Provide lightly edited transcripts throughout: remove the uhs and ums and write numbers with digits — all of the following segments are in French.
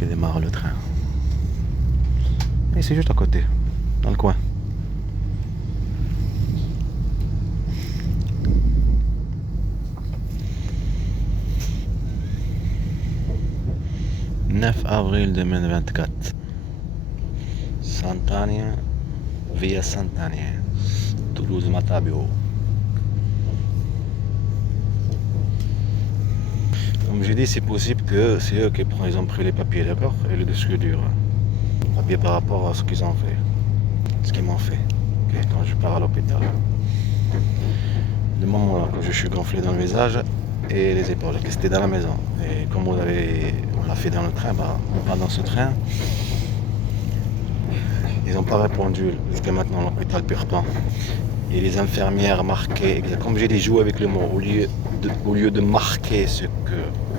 qui démarre le train. Et c'est juste à côté, dans le coin. « 9 avril 2024. Sant'Ania, via Sant'Ania, Toulouse-Matabio. » Comme j'ai dit, c'est possible que c'est eux qui ils ont pris les papiers, d'accord? Et le disque dur. Papiers par rapport à ce qu'ils ont fait. Ce qu'ils m'ont fait. Okay, quand je pars à l'hôpital. Le moment là, que je suis gonflé dans le visage et les épaules, que c'était dans la maison. Et comme on l'a fait dans le train, pas dans ce train, ils n'ont pas répondu jusqu'à maintenant l'hôpital Purpan. Et les infirmières marquaient, comme j'ai dit, jouer avec le mot, au lieu de marquer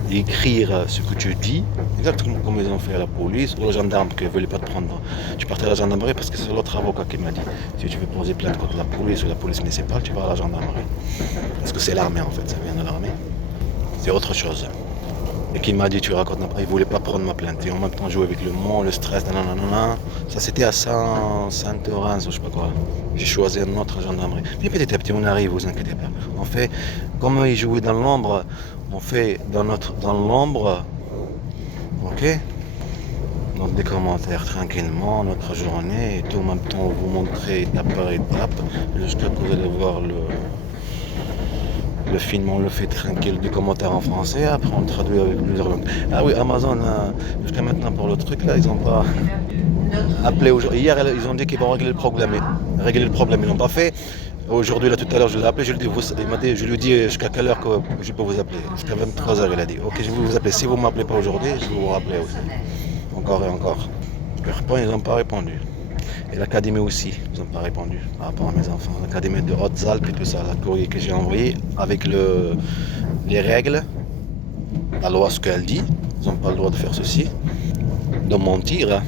d'écrire ce que tu dis, exactement comme ils ont fait à la police ou le gendarme qui ne voulait pas te prendre. Tu partais à la gendarmerie parce que c'est l'autre avocat qui m'a dit, si tu veux poser plainte contre la police ou la police municipale, tu vas à la gendarmerie. Parce que c'est l'armée en fait, ça vient de l'armée. C'est autre chose. Et qui m'a dit, tu racontes n'importe quoi, il ne voulait pas prendre ma plainte. Et en même temps jouer avec le monde, le stress, nanana. Ça c'était à Saint-Orens, je sais pas quoi. J'ai choisi un autre gendarmerie. Mais petit à petit on arrive, vous inquiétez pas. On fait, comme ils jouaient dans l'ombre, on fait dans l'ombre, ok? Donc des commentaires tranquillement, notre journée, et tout en même temps vous montrer étape par étape, jusqu'à que vous allez voir le film, on le fait tranquille, des commentaires en français, après on traduit avec plusieurs langues. Ah oui, Amazon, jusqu'à maintenant pour le truc là, ils n'ont pas appelé aujourd'hui. Hier, ils ont dit qu'ils vont régler le problème. Ils l'ont pas fait. Aujourd'hui, là, tout à l'heure, je l'ai appelé, il m'a dit, je lui dis jusqu'à quelle heure que je peux vous appeler. Jusqu'à 23h, il a dit. Ok, je vais vous appeler. Si vous ne m'appelez pas aujourd'hui, je vais vous rappeler aussi. Encore et encore. Ils n'ont pas répondu. Et l'académie aussi, ils n'ont pas répondu par rapport à mes enfants. L'académie de Hautes-Alpes et tout ça, le courrier que j'ai envoyé avec les règles, la loi, ce qu'elle dit. Ils n'ont pas le droit de faire ceci, de mentir.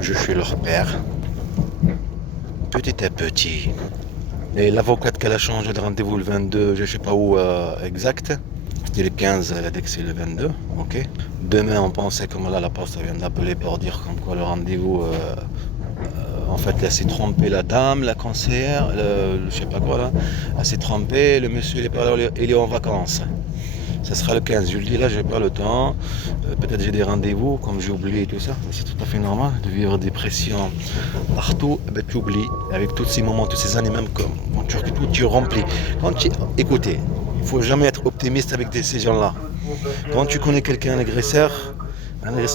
Je suis leur père. Petit à petit. Et l'avocate qu'elle a changé de rendez-vous le 22, je ne sais pas où exact. C'était le 15, elle a dit que c'est le 22. Ok. Demain, on pensait comme là, la poste vient d'appeler pour dire comme quoi le rendez-vous. En fait, elle s'est trompée, la dame, la conseillère, je sais pas quoi là. Elle s'est trompée, le monsieur il est pas là, il est en vacances. Ça sera le 15. Je lui dis là, j'ai pas le temps. Peut-être j'ai des rendez-vous, comme j'ai oublié tout ça. Mais c'est tout à fait normal de vivre des pressions partout. Tu oublies. Avec tous ces moments, tous ces années, même comme en Turquie, tout tu remplis. Écoutez, il faut jamais être optimiste avec ces gens-là. Quand tu connais quelqu'un, un agresseur,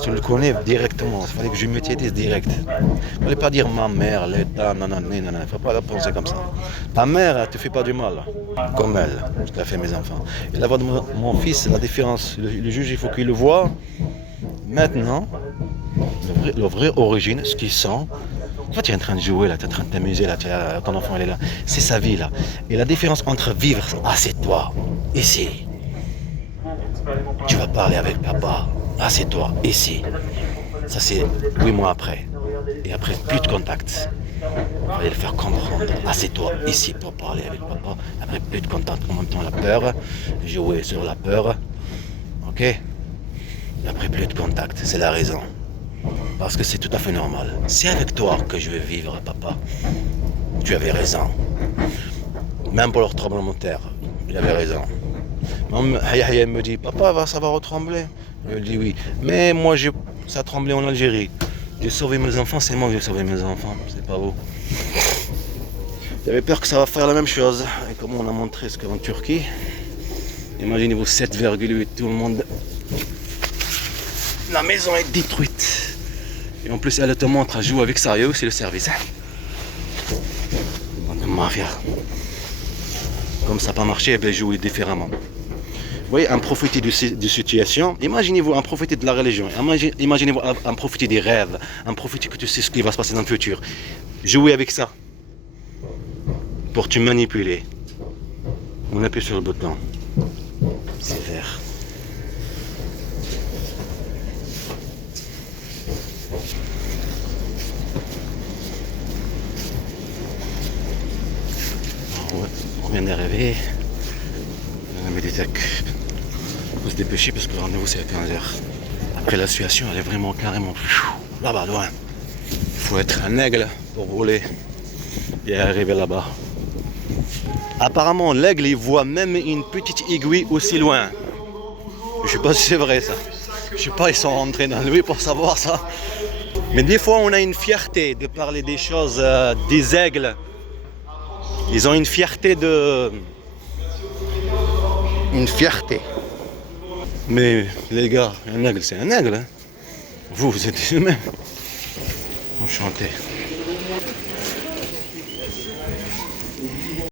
tu le connais directement. Il fallait que je médiatise direct. Il ne fallait pas dire ma mère, l'État, nanana. Il ne faut pas la penser comme ça. Ta mère, elle ne te fait pas du mal. Comme elle, ce qu'a fait mes enfants. Et la voix de mon fils, la différence. Le juge, il faut qu'il le voit. Maintenant, la vraie origine, ce qu'il sent. En fait, tu es en train de jouer, là, tu es en train de t'amuser, là, ton enfant, il est là. C'est sa vie, là. Et la différence entre vivre, c'est toi, ici. Tu vas parler avec papa. Assieds-toi, ici. Ça, c'est 8 mois après. Et après, plus de contact. Il fallait le faire comprendre. Assieds-toi, ici, pour parler avec papa. Après, plus de contact. En même temps, la peur. Jouer sur la peur. Ok? Et après, plus de contact. C'est la raison. Parce que c'est tout à fait normal. C'est avec toi que je vais vivre, papa. Tu avais raison. Même pour leur tremblement de terre. Il avait raison. Yahya me dit, papa, ça va retrembler. Je lui dis oui. Mais moi, ça a tremblé en Algérie. J'ai sauvé mes enfants, c'est moi qui ai sauvé mes enfants. C'est pas vous. J'avais peur que ça va faire la même chose. Et comme on a montré ce qu'en Turquie, imaginez-vous 7,8, tout le monde. La maison est détruite. Et en plus, elle te montre à jouer avec ça. Et c'est le service. Bande de mafia. Comme ça n'a pas marché, elle va jouer différemment. Vous voyez, en profiter de situation. Imaginez-vous en profiter de la religion. Imaginez-vous en profiter des rêves. En profiter que tu sais ce qui va se passer dans le futur. Jouer avec ça. Pour te manipuler. On appuie sur le bouton. C'est vert. On vient d'arriver. La Méditech. Il faut se dépêcher parce que le rendez-vous c'est à 15h. Après la situation elle est vraiment carrément là-bas loin. Il faut être un aigle pour voler et arriver là-bas. Apparemment l'aigle il voit même une petite aiguille aussi loin. Je sais pas si c'est vrai ça. Je sais pas, ils sont rentrés dans lui pour savoir ça. Mais des fois on a une fierté de parler des choses, des aigles. Ils ont une fierté de... Une fierté. Mais les gars, un aigle c'est un aigle. Hein. Vous êtes humain. Enchanté.